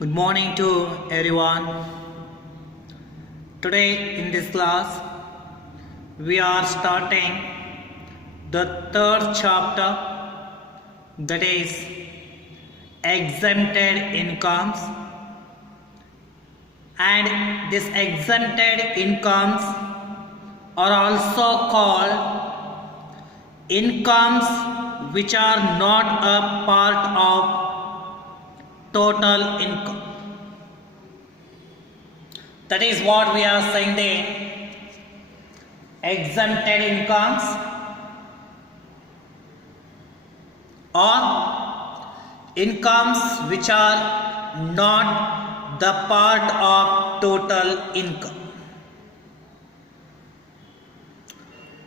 Good morning to everyone. Today in this class we are starting the third chapter, that is exempted incomes, and these exempted incomes are also called incomes which are not a part of total income. That is what we are saying, the exempted incomes or incomes which are not the part of total income.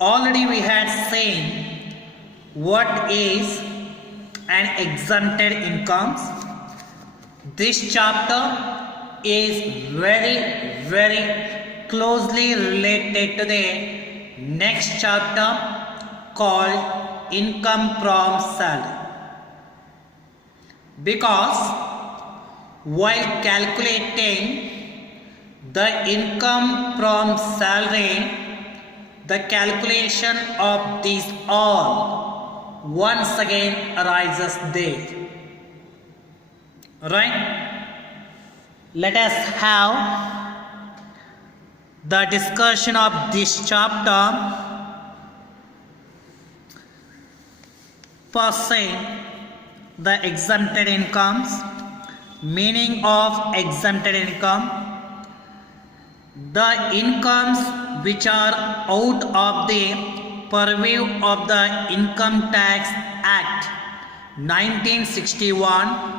Already we had seen what is an exempted incomes. This chapter is very closely related to the next chapter called income from salary, because while calculating the income from salary, the calculation of these all once again arises there. Right? Let us have the discussion of this chapter. First, say the exempted incomes. Meaning of exempted income: the incomes which are out of the purview of the Income Tax Act 1961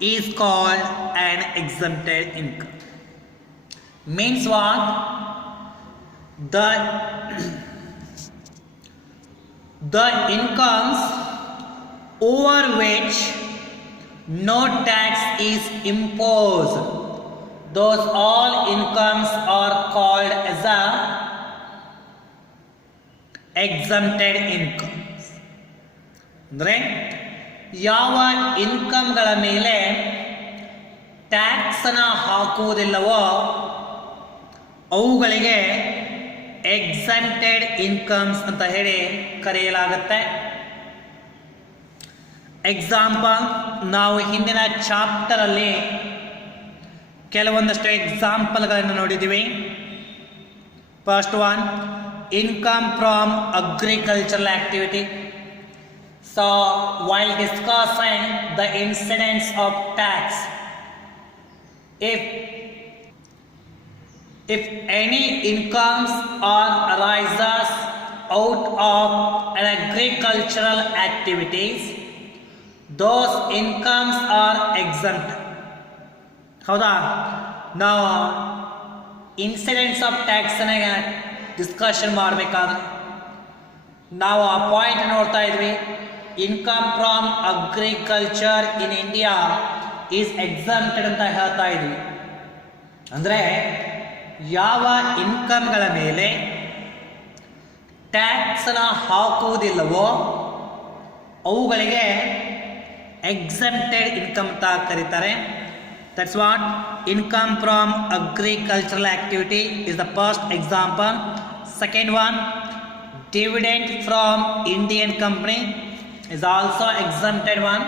is called an exempted income. Means what? The incomes over which no tax is imposed, those all incomes are called as exempted incomes. ಅಂದ್ರೆ ಯಾವ ಇನ್ಕಮ್ಗಳ ಮೇಲೆ ಟ್ಯಾಕ್ಸನ್ನು ಹಾಕುವುದಿಲ್ಲವೋ ಅವುಗಳಿಗೆ exempted incomes ಅಂತ ಹೇಳಿ ಕರೆಯಲಾಗುತ್ತೆ. ಎಕ್ಸಾಂಪಲ್, ನಾವು ಹಿಂದಿನ ಚಾಪ್ಟರಲ್ಲಿ ಕೆಲವೊಂದಷ್ಟು ಎಕ್ಸಾಂಪಲ್ಗಳನ್ನು ನೋಡಿದ್ದೀವಿ. First one, income from agricultural activity. So while discussing the incidence of tax, if any incomes or arises out of an agricultural activities, those incomes are exempt. ಹೌದಾ? ನಾವು ಇನ್ಸಿಡೆನ್ಸ್ ಆಫ್ ಟ್ಯಾಕ್ಸನ್ನ ಡಿಸ್ಕಷನ್ ಮಾಡಬೇಕಾದ್ರೆ ನಾವು ಆ ಪಾಯಿಂಟ್ ನೋಡ್ತಾ ಇದ್ವಿ. Income from agriculture in India is exempted ಅಂತ ಹೇಳ್ತಾ ಇದ್ವಿ. ಅಂದರೆ ಯಾವ ಇನ್ಕಮ್ಗಳ ಮೇಲೆ ಟ್ಯಾಕ್ಸನ್ನ ಹಾಕುವುದಿಲ್ಲವೋ ಅವುಗಳಿಗೆ ಎಕ್ಸಮ್ಟೆಡ್ ಇನ್ಕಮ್ ಅಂತ ಕರೀತಾರೆ. That's what income from agricultural activity is the first example. Second one, dividend from Indian company is also exempted one,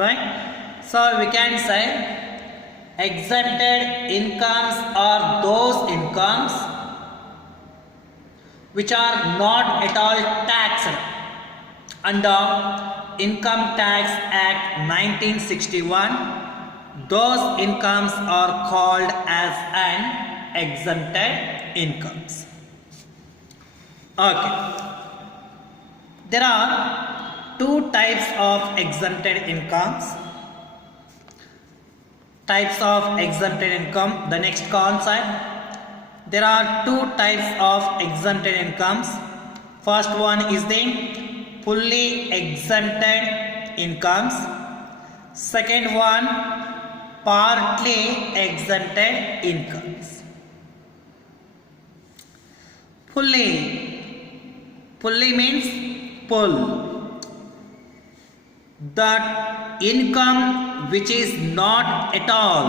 right? So we can say exempted incomes are those incomes which are not at all taxed under Income Tax Act 1961. Those incomes are called as an exempted incomes. Okay, there are two types of exempted incomes. Types of exempted income, the next concept. There are two types of exempted incomes. First one is the fully exempted incomes. Second one, partly exempted incomes. Fully means full. The income which is not at all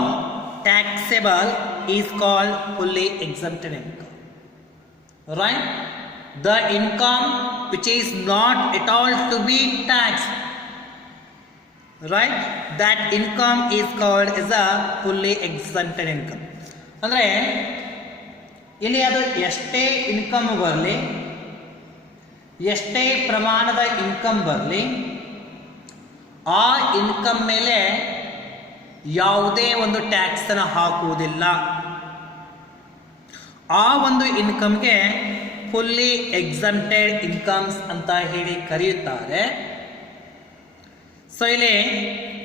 taxable is called fully exempted income. Right? The income which is not at all to be taxed, right? That income is called as a fully exempted income. ಅಂದರೆ ಇಲ್ಲಿ ಅದು ಎಷ್ಟೇ ಇನ್ಕಮ್ ಬರಲಿ, ಎಷ್ಟೇ ಪ್ರಮಾಣದ ಇನ್ಕಮ್ ಬರಲಿ, ಆ ಇನ್ಕಮ್ ಮೇಲೆ ಯಾವುದೇ ಒಂದು ಟ್ಯಾಕ್ಸನ್ನು ಹಾಕುವುದಿಲ್ಲ. ಆ ಒಂದು ಇನ್ಕಮ್ಗೆ ಫುಲ್ಲಿ ಎಕ್ಸಂಪ್ಟೆಡ್ ಇನ್ಕಮ್ಸ್ ಅಂತ ಹೇಳಿ ಕರೆಯುತ್ತಾರೆ. ಸೊ ಇಲ್ಲಿ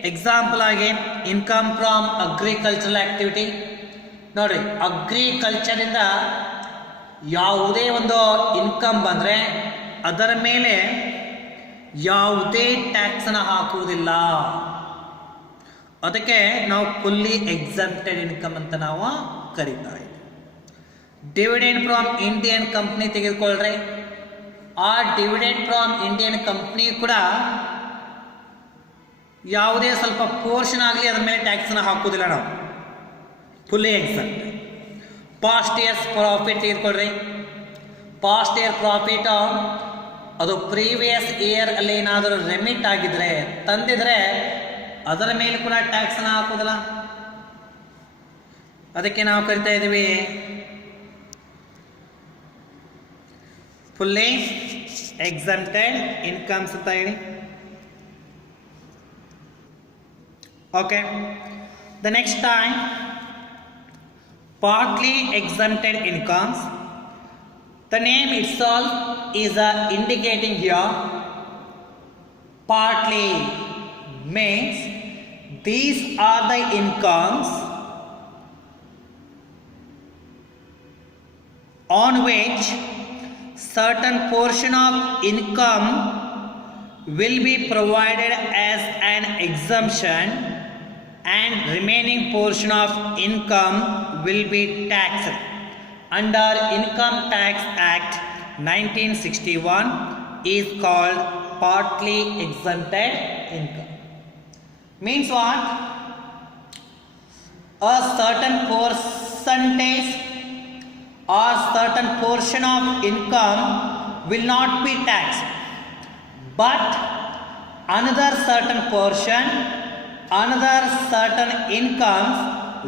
ಎಕ್ಸಾಂಪಲ್ ಆಗಿ ಇನ್ಕಮ್ ಫ್ರಮ್ ಅಗ್ರಿಕಲ್ಚರಲ್ ಆಕ್ಟಿವಿಟಿ ನೋಡ್ರಿ, ಅಗ್ರಿಕಲ್ಚರಿಂದ ಯಾವುದೇ ಒಂದು ಇನ್ಕಮ್ ಬಂದರೆ ಅದರ ಮೇಲೆ ಯಾವುದೇ ಟ್ಯಾಕ್ಸನ್ನು ಹಾಕುವುದಿಲ್ಲ. ಅದಕ್ಕೆ ನಾವು ಫುಲ್ಲಿ ಎಕ್ಸಂಪ್ಟೆಡ್ ಇನ್ಕಮ್ ಅಂತ ನಾವು ಕರೀತಾ ಇದ್ದೀವಿ. ಡಿವಿಡೆಂಡ್ ಫ್ರಾಮ್ ಇಂಡಿಯನ್ ಕಂಪ್ನಿ ತೆಗೆದುಕೊಳ್ಳ್ರೆ, ಆ ಡಿವಿಡೆಂಡ್ ಫ್ರಾಮ್ ಇಂಡಿಯನ್ ಕಂಪ್ನಿ ಕೂಡ ಯಾವುದೇ ಸ್ವಲ್ಪ ಪೋರ್ಷನ್ ಆಗಲಿ ಅದರ ಮೇಲೆ ಟ್ಯಾಕ್ಸನ್ನು ಹಾಕೋದಿಲ್ಲ ನಾವು, fully exempted. Past years profit ತೆಗೆದುಕೊಳ್ಳ್ರಿ, ಪಾಸ್ಟ್ ಇಯರ್ ಪ್ರಾಫಿಟ್ ಅದು ಪ್ರೀವಿಯಸ್ ಇಯರ್ ಅಲ್ಲಿ ಏನಾದರೂ ರೆಮಿಟ್ ಆಗಿದ್ರೆ ತಂದಿದ್ರೆ ಅದರ ಮೇಲೆ ಕೂಡ ಟ್ಯಾಕ್ಸನ್ನು ಹಾಕೋದಿಲ್ಲ. ಅದಕ್ಕೆ ನಾವು ಕರಿತಾ ಇದ್ದೀವಿ ಫುಲ್ಲಿ ಎಕ್ಸಂಪ್ಟೆಡ್ ಇನ್ಕಮ್ಸ್ ಅಂತ ಹೇಳಿ. Okay, the next time partly exempted incomes. The name itself is indicating here partly means these are the incomes on which certain portion of income will be provided as an exemption and remaining portion of income will be taxed under Income Tax Act 1961 is called partly exempted income. Means what? A certain percentage or certain portion of income will not be taxed, but another certain portion, another certain incomes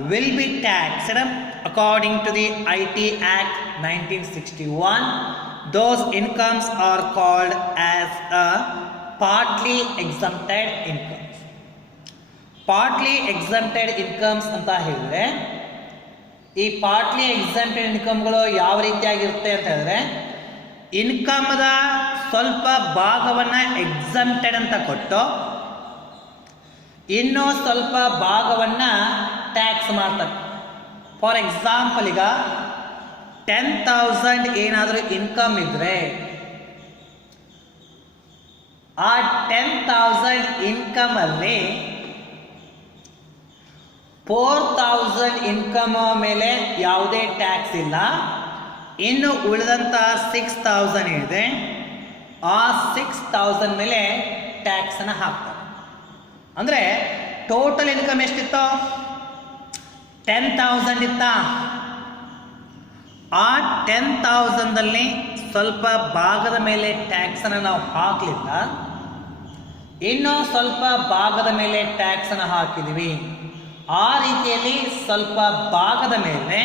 will be taxed according to the IT Act 1961. Those incomes are called as a partly exempted incomes. Partly exempted incomes ಅಂತ ಹೇಳಿದ್ರೆ, ಈ partly exempted ಇನ್ಕಮ್ಗಳು ಯಾವ ರೀತಿಯಾಗಿರುತ್ತೆ ಅಂತ ಹೇಳಿದ್ರೆ, ಇನ್ಕಮ್ದ ಸ್ವಲ್ಪ ಭಾಗವನ್ನು ಎಕ್ಸಂಪ್ಟೆಡ್ ಅಂತ ಕೊಟ್ಟು ಇನ್ನೂ ಸ್ವಲ್ಪ ಭಾಗವನ್ನು ಟ್ಯಾಕ್ಸ್ ಮಾಡ್ತಾರೆ. ಫಾರ್ ಎಕ್ಸಾಂಪಲ್, ಈಗ 10,000 ಏನಾದರೂ ಇನ್ಕಮ್ ಇದ್ರೆ ಆ 10,000 ಇನ್ಕಮ್ ಅಲ್ಲಿ 4,000 ಇನ್ಕಮ್ ಮೇಲೆ ಯಾವುದೇ ಟ್ಯಾಕ್ಸ್ ಇಲ್ಲ. ಇನ್ನು ಉಳಿದಂಥ 6,000 ಇದೆ, ಆ 6,000 ಮೇಲೆ ಟ್ಯಾಕ್ಸನ್ನು ಹಾಕ್ತಾರೆ. ಅಂದರೆ ಟೋಟಲ್ ಇನ್ಕಮ್ ಎಷ್ಟಿತ್ತು? 10,000 ಇತ್ತ. ಆ 10,000ದಲ್ಲಿ ಸ್ವಲ್ಪ ಭಾಗದ ಮೇಲೆ ಟ್ಯಾಕ್ಸನ್ನು ನಾವು ಹಾಕಲಿಲ್ಲ, ಇನ್ನೂ ಸ್ವಲ್ಪ ಭಾಗದ ಮೇಲೆ ಟ್ಯಾಕ್ಸನ್ನು ಹಾಕಿದ್ದೀವಿ. ಆ ರೀತಿಯಲ್ಲಿ ಸ್ವಲ್ಪ ಭಾಗದ ಮೇಲೆ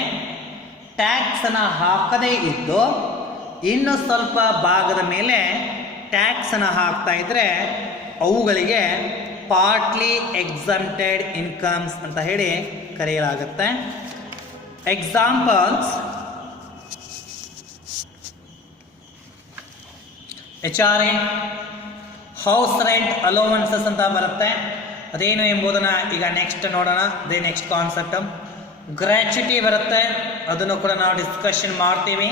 ಟ್ಯಾಕ್ಸನ್ನು ಹಾಕದೇ ಇದ್ದು ಇನ್ನು ಸ್ವಲ್ಪ ಭಾಗದ ಮೇಲೆ ಟ್ಯಾಕ್ಸನ್ನು ಹಾಕ್ತಾ ಇದ್ರೆ ಅವುಗಳಿಗೆ ಪಾರ್ಟ್ಲಿ ಎಕ್ಸಂಪ್ಟೆಡ್ ಇನ್ಕಮ್ಸ್ ಅಂತ ಹೇಳಿ ಕರೆಯಲಾಗುತ್ತೆ. Examples: HRA, house rent allowances ಅಂತ ಬರುತ್ತೆ. ಅದೇನು ಎಂಬುದನ್ನು ಈಗ ನೆಕ್ಸ್ಟ್ ನೋಡೋಣ. ಅದೇ ನೆಕ್ಸ್ಟ್ ಕಾನ್ಸೆಪ್ಟ್. ಗ್ರ್ಯಾಚ್ಯುಟಿ ಬರುತ್ತೆ, ಅದನ್ನು ಕೂಡ ನಾವು ಡಿಸ್ಕಷನ್ ಮಾಡ್ತೀವಿ.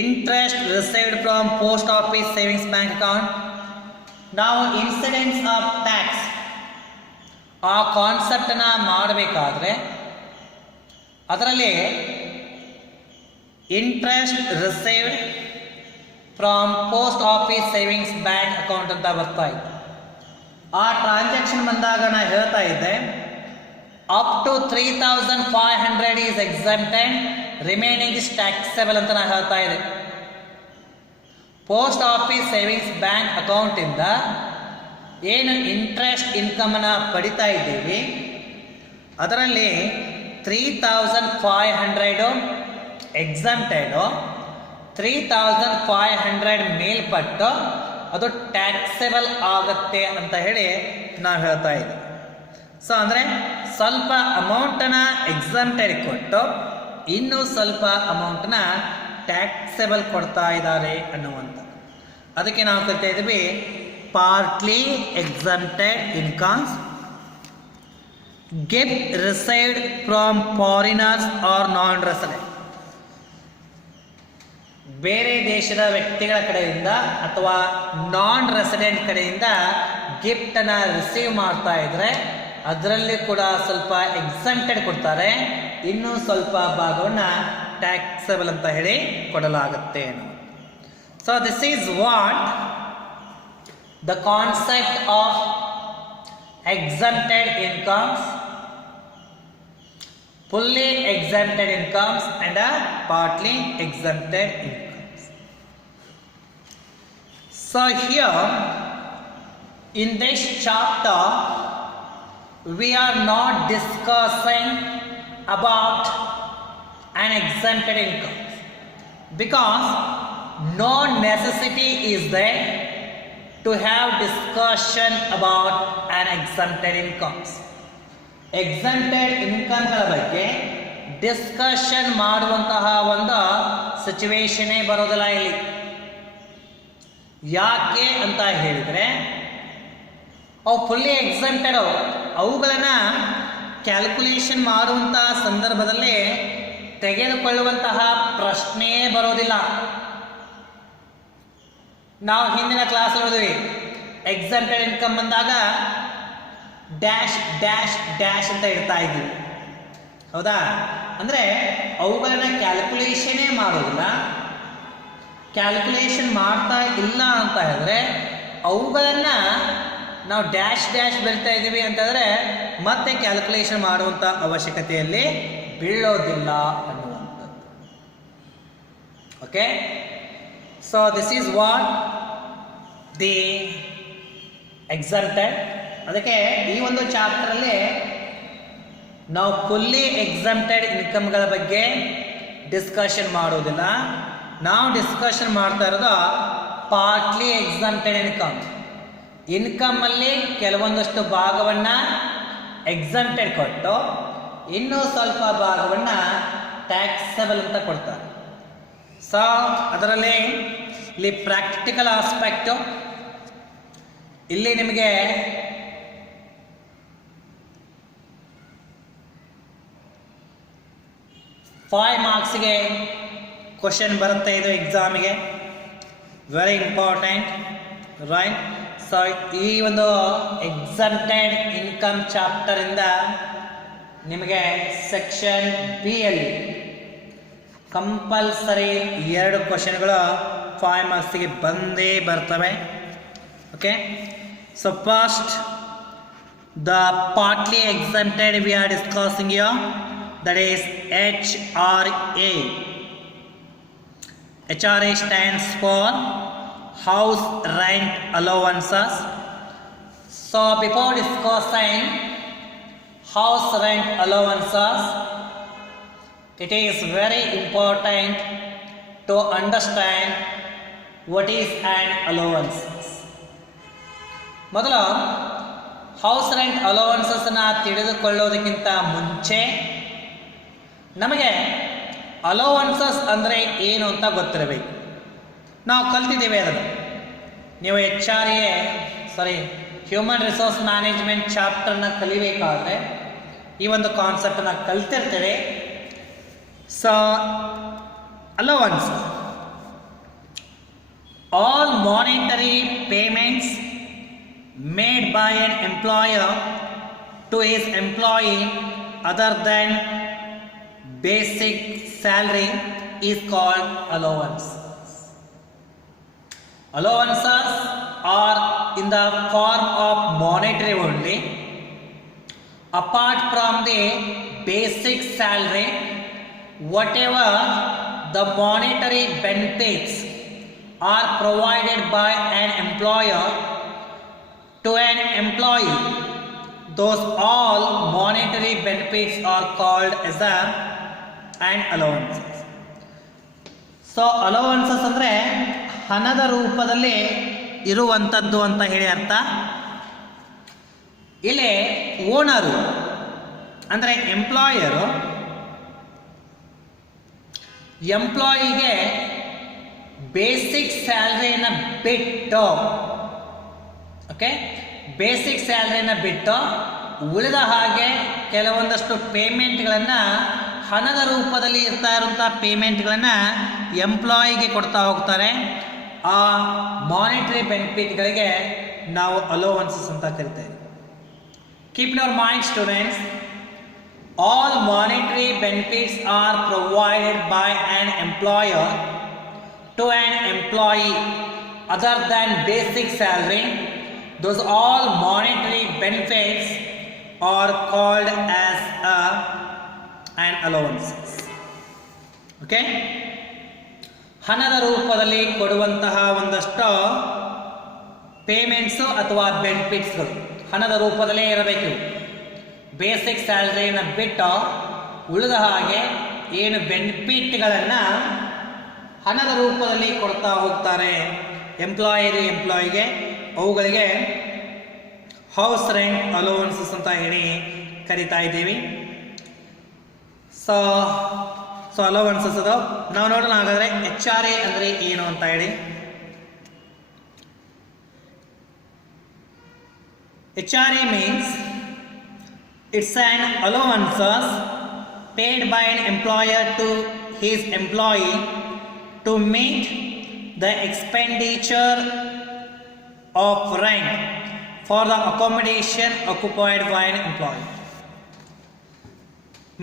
Interest received from post office savings bank account. ನಾವು ಇನ್ಸಿಡೆನ್ಸ್ ಆಫ್ ಟ್ಯಾಕ್ಸ್ ಆ ಕಾನ್ಸೆಪ್ಟನ್ನು ಮಾಡಬೇಕಾದ್ರೆ ಅದರಲ್ಲಿ interest received from post office savings bank account ಅಂತ ಬರ್ತಾ ಇತ್ತು. ಆ ಟ್ರಾನ್ಸಾಕ್ಷನ್ ಬಂದಾಗ ನಾ ಹೇಳ್ತಾ ಇದ್ದೆ up to 3,500 is exempted, remaining is taxable ಅಂತ ನಾ ಹೇಳ್ತಾ ಇದೆ. ಪೋಸ್ಟ್ ಆಫೀಸ್ ಸೇವಿಂಗ್ಸ್ ಬ್ಯಾಂಕ್ ಅಕೌಂಟಿಂದ ಏನು ಇಂಟ್ರೆಸ್ಟ್ ಇನ್ಕಮನ್ನು ಪಡಿತಾ ಇದ್ದೀವಿ ಅದರಲ್ಲಿ 3,500 ಎಕ್ಸಮ್ಟೆಡು, 3,500 ಮೇಲ್ಪಟ್ಟು ಅದು ಟ್ಯಾಕ್ಸೇಬಲ್ ಆಗುತ್ತೆ ಅಂತ ಹೇಳಿ ನಾವು ಹೇಳ್ತಾ ಇದ್ದೀವಿ. ಸೊ ಅಂದರೆ ಸ್ವಲ್ಪ ಅಮೌಂಟನ್ನು ಎಕ್ಸಮ್ಟೆಡ್ ಕೊಟ್ಟು ಇನ್ನೂ ಸ್ವಲ್ಪ ಅಮೌಂಟನ್ನ ಟ್ಯಾಕ್ಸೇಬಲ್ ಕೊಡ್ತಾ ಇದ್ದಾರೆ ಅನ್ನುವಂಥ, ಅದಕ್ಕೆ ನಾವು ಕರಿತಾ ಇದ್ದೀವಿ partly exempted incomes gift received from foreigners or non resident. ಬೇರೆ ದೇಶದ ವ್ಯಕ್ತಿಗಳ ಕಡೆಯಿಂದ ಅಥವಾ ನಾನ್ ರೆಸಿಡೆಂಟ್ ಕಡೆಯಿಂದ ಗಿಫ್ಟನ್ನು ರಿಸೀವ್ ಮಾಡ್ತಾ ಇದ್ರೆ ಅದರಲ್ಲಿ ಕೂಡ ಸ್ವಲ್ಪ ಎಕ್ಸಮ್ಟೆಡ್ ಕೊಡ್ತಾರೆ, ಇನ್ನೂ ಸ್ವಲ್ಪ ಭಾಗವನ್ನು ಟ್ಯಾಕ್ಸಬಲ್ ಅಂತ ಹೇಳಿ ಕೊಡಲಾಗುತ್ತೆ. So this is what the concept of exempted incomes, fully exempted incomes and partly exempted incomes. So here in this chapter we are not discussing about an exempted income because no necessity is there to have discussion about an exempted incomes. Exempted ಇನ್ಕಮ್ಗಳ ಬಗ್ಗೆ discussion ಮಾಡುವಂತಹ ಒಂದು ಸಿಚುವೇಶನೇ ಬರೋದಿಲ್ಲ ಇಲ್ಲಿ. ಯಾಕೆ ಅಂತ ಹೇಳಿದರೆ ಅವು ಫುಲ್ಲಿ ಎಕ್ಸಮ್ಟೆಡ್, ಅವುಗಳನ್ನು ಕ್ಯಾಲ್ಕುಲೇಷನ್ ಮಾಡುವಂತಹ ಸಂದರ್ಭದಲ್ಲಿ ತೆಗೆದುಕೊಳ್ಳುವಂತಹ ಪ್ರಶ್ನೆಯೇ ಬರೋದಿಲ್ಲ. ನಾವು ಹಿಂದಿನ ಕ್ಲಾಸ್ ಓದಿದ್ವಿ ಎಕ್ಸಮ್ಟೆಡ್ ಇನ್ಕಮ್ ಬಂದಾಗ ಡ್ಯಾಶ್ ಡ್ಯಾಶ್ ಡ್ಯಾಶ್ ಅಂತ ಇಡ್ತಾ ಇದ್ದೀವಿ, ಹೌದಾ? ಅಂದರೆ ಅವುಗಳನ್ನ ಕ್ಯಾಲ್ಕುಲೇಷನ್ನೇ ಮಾಡೋದಿಲ್ಲ. ಕ್ಯಾಲ್ಕುಲೇಷನ್ ಮಾಡ್ತಾ ಇಲ್ಲ ಅಂತ ಹೇಳಿದ್ರೆ ಅವುಗಳನ್ನು ನಾವು ಡ್ಯಾಶ್ ಡ್ಯಾಶ್ ಬೆಳ್ತಾ ಇದ್ದೀವಿ ಅಂತಂದರೆ ಮತ್ತೆ ಕ್ಯಾಲ್ಕುಲೇಷನ್ ಮಾಡುವಂಥ ಅವಶ್ಯಕತೆಯಲ್ಲಿ ಬೀಳೋದಿಲ್ಲ ಅನ್ನುವಂಥದ್ದು. Okay, so this is what the exempted. ಅದಕ್ಕೆ ಈ ಒಂದು ಚಾಪ್ಟರಲ್ಲಿ ನಾವು ಫುಲ್ಲಿ ಎಕ್ಸಮ್ಟೆಡ್ ಇನ್ಕಮ್ಗಳ ಬಗ್ಗೆ ಡಿಸ್ಕಷನ್ ಮಾಡೋದಿಲ್ಲ. ನಾವು ಡಿಸ್ಕಷನ್ ಮಾಡ್ತಾ ಇರೋದು ಪಾರ್ಟ್ಲಿ ಎಕ್ಸಮ್ಟೆಡ್ ಇನ್ಕಮ್. ಇನ್ಕಮಲ್ಲಿ ಕೆಲವೊಂದಷ್ಟು ಭಾಗವನ್ನು ಎಕ್ಸಮ್ಟೆಡ್ ಕೊಟ್ಟು ಇನ್ನೂ ಸ್ವಲ್ಪ ಭಾಗವನ್ನು ಟ್ಯಾಕ್ಸಬಲ್ ಅಂತ ಕೊಡ್ತಾರೆ. ಸೊ ಅದರಲ್ಲಿ ಇಲ್ಲಿ ಪ್ರಾಕ್ಟಿಕಲ್ ಆಸ್ಪೆಕ್ಟು, ಇಲ್ಲಿ ನಿಮಗೆ 5 ಮಾರ್ಕ್ಸ್ಗೆ ಕ್ವಶನ್ ಬರುತ್ತೆ ಇದು ಎಕ್ಸಾಮಿಗೆ, ವೆರಿ ಇಂಪಾರ್ಟೆಂಟ್, ರೈಟ್? ಸೊ ಈ ಒಂದು ಎಕ್ಸಮ್ಟೆಡ್ ಇನ್ಕಮ್ ಚಾಪ್ಟರಿಂದ ನಿಮಗೆ ಸೆಕ್ಷನ್ ಬಿ ಅಲ್ಲಿ ಕಂಪಲ್ಸರಿ 2 ಕ್ವಶನ್ಗಳು 5 ಮಾರ್ಕ್ಸ್ಗೆ ಬಂದೇ ಬರ್ತವೆ. Okay, so first the partly exempted we are discussing here, that is HRA. HRA stands for House Rent Allowances. So before discussing house rent allowances, it is very important to understand what is an allowance. ಮೊದಲು house rent ಅಲೋವೆನ್ಸಸ್ನ ತಿಳಿದುಕೊಳ್ಳೋದಕ್ಕಿಂತ ಮುಂಚೆ ನಮಗೆ ಅಲೋವೆನ್ಸಸ್ ಅಂದರೆ ಏನು ಅಂತ ಗೊತ್ತಿರಬೇಕು. ನಾವು ಕಲ್ತಿದ್ದೇವೆ ಅದನ್ನು. ನೀವು ಹ್ಯೂಮನ್ ರಿಸೋರ್ಸ್ ಮ್ಯಾನೇಜ್ಮೆಂಟ್ ಚಾಪ್ಟರ್ನ ಕಲಿಬೇಕಾದ್ರೆ ಈ ಒಂದು ಕಾನ್ಸೆಪ್ಟನ್ನು ಕಲ್ತಿರ್ತೇವೆ. So allowance, all monetary payments made by an employer to his employee other than basic salary is called allowances. Allowances are in the form of monetary only. Apart from the basic salary, whatever the monetary benefits are provided by an employer to an employee, those all monetary benefits are called as an allowances. So allowances ಅಂದರೆ ಹಣದ ರೂಪದಲ್ಲಿ ಇರುವಂಥದ್ದು ಅಂತ ಹೇಳಿ ಅರ್ಥ. ಇಲ್ಲಿ ಓನರು ಅಂದರೆ ಎಂಪ್ಲಾಯಿಗೆ ಬೇಸಿಕ್ ಸ್ಯಾಲ್ರಿಯನ್ನು ಬಿಟ್ಟು, ಓಕೆ, ಬೇಸಿಕ್ ಸ್ಯಾಲ್ರಿಯನ್ನು ಬಿಟ್ಟು ಉಳಿದ ಹಾಗೆ ಕೆಲವೊಂದಷ್ಟು ಪೇಮೆಂಟ್ಗಳನ್ನು, ಹಣದ ರೂಪದಲ್ಲಿ ಇರ್ತಾ ಇರುವಂಥ ಪೇಮೆಂಟ್ಗಳನ್ನು ಎಂಪ್ಲಾಯಿಗೆ ಕೊಡ್ತಾ ಹೋಗ್ತಾರೆ. ಆ ಮಾನಿಟರಿ ಬೆನಿಫಿಟ್ಗಳಿಗೆ ನಾವು ಅಲೋವನ್ಸಸ್ ಅಂತ ಕರಿತೇವೆ. Keep in your mind students, all monetary benefits are provided by an employer to an employee other than basic salary. Those all monetary benefits are called as an allowances. Okay, ಹಣದ ರೂಪದಲ್ಲಿ ಕೊಡುವಂತಹ ಒಂದಷ್ಟು ಪೇಮೆಂಟ್ಸು ಅಥವಾ ಬೆನಿಫಿಟ್ಸ್ಗಳು ಹಣದ ರೂಪದಲ್ಲೇ ಇರಬೇಕು. ಬೇಸಿಕ್ ಸ್ಯಾಲ್ರಿಯನ್ನು ಬಿಟ್ಟು ಉಳಿದ ಹಾಗೆ ಏನು ಬೆನಿಫಿಟ್ಗಳನ್ನು ಹಣದ ರೂಪದಲ್ಲಿ ಕೊಡ್ತಾ ಹೋಗ್ತಾರೆ ಎಂಪ್ಲಾಯಿಗೆ, ಅವುಗಳಿಗೆ ಹೌಸ್ ರೆಂಟ್ ಅಲೋವನ್ಸಸ್ ಅಂತ ಹೇಳಿ ಕರಿತಾ ಇದ್ದೀವಿ. ಸೊ ಅಲೋವನ್ಸಸ್ ಅದು ನಾವು ನೋಡೋಣ. ಹಾಗಾದರೆ HRA ಅಂದರೆ ಏನು ಅಂತ ಹೇಳಿ. HRA means it's an allowances paid by an employer to his employee to meet the expenditure of rent for the accommodation occupied by an employee.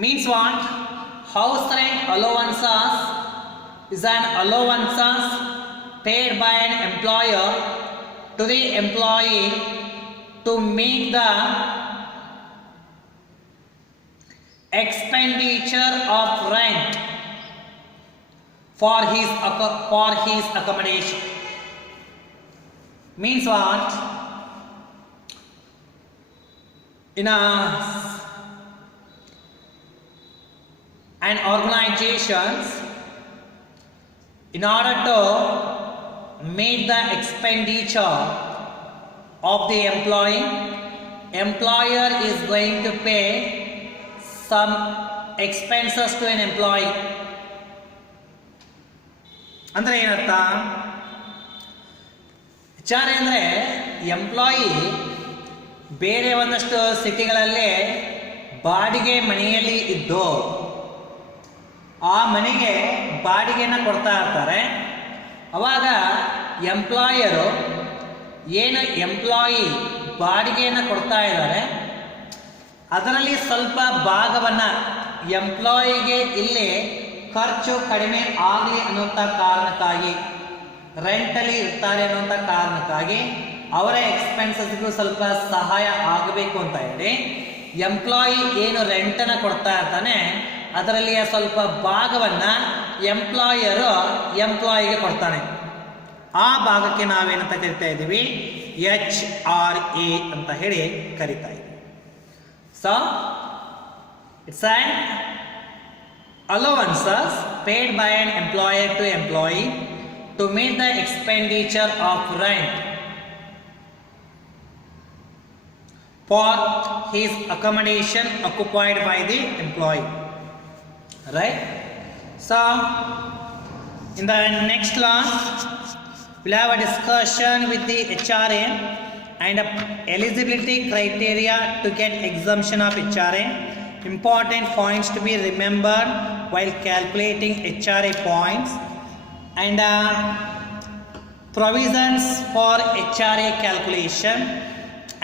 Means what? House rent allowances is an allowances paid by an employer to the employee to meet the expenditure of rent for his accommodation. Means what? In an organizations, in order to meet the expenditure of the employer is going to pay some expenses to an employee. ಅಂದರೆ ಏನರ್ಥ? HRA ಅಂದರೆ ಎಂಪ್ಲಾಯಿ ಬೇರೆ ಒಂದಷ್ಟು ಸಿಟಿಗಳಲ್ಲಿ ಬಾಡಿಗೆ ಮನೆಯಲ್ಲಿ ಇದ್ದು ಆ ಮನೆಗೆ ಬಾಡಿಗೆಯನ್ನು ಕೊಡ್ತಾ ಇರ್ತಾರೆ. ಅವಾಗ ಎಂಪ್ಲಾಯರು ಏನು ಎಂಪ್ಲಾಯಿ ಬಾಡಿಗೆಯನ್ನು ಕೊಡ್ತಾ ಇದ್ದಾರೆ ಅದರಲ್ಲಿ ಸ್ವಲ್ಪ ಭಾಗವನ್ನು ಎಂಪ್ಲಾಯಿಗೆ ಇಲ್ಲಿ ಖರ್ಚು ಕಡಿಮೆ ಆಗಲಿ ಅನ್ನುವಂಥ ಕಾರಣಕ್ಕಾಗಿ, ರೆಂಟಲ್ಲಿ ಇರ್ತಾರೆ ಅನ್ನುವಂಥ ಕಾರಣಕ್ಕಾಗಿ ಅವರ ಎಕ್ಸ್ಪೆನ್ಸಸ್ಗೂ ಸ್ವಲ್ಪ ಸಹಾಯ ಆಗಬೇಕು ಅಂತ ಹೇಳಿ ಎಂಪ್ಲಾಯಿ ಏನು ರೆಂಟನ್ನು ಕೊಡ್ತಾ ಇರ್ತಾನೆ ಅದರಲ್ಲಿಯ ಸ್ವಲ್ಪ ಭಾಗವನ್ನು ಎಂಪ್ಲಾಯಿಗೆ ಕೊಡ್ತಾನೆ. ಆ ಭಾಗಕ್ಕೆ ನಾವೇನಂತ ಕರಿತಾ ಇದ್ದೀವಿ? HRA ಅಂತ ಹೇಳಿ ಕರಿತಾ ಇದ್ದೀವಿ. So it's on allowances paid by an employer to employee to meet the expenditure of rent for his accommodation occupied by the employee. Right? So in the next class we'll have a discussion with the HRA and eligibility criteria to get exemption of HRA. Important points to be remembered while calculating HRA points and provisions for HRA calculation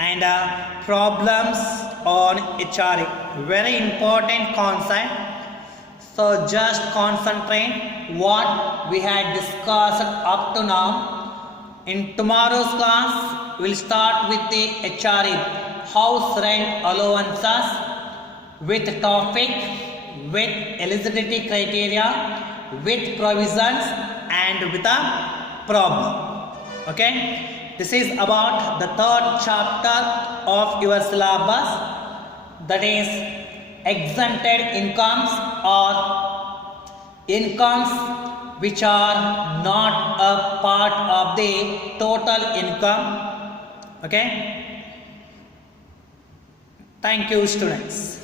and problems on HRA. Very important concept. So just concentrate what we had discussed up to now In tomorrow's class, we'll start with the HRE, house rent allowances, with topic, with eligibility criteria, with provisions, and with a problem. Okay, this is about the third chapter of your syllabus, that is exempted incomes or incomes which are not a part of the total income. Okay, thank you students.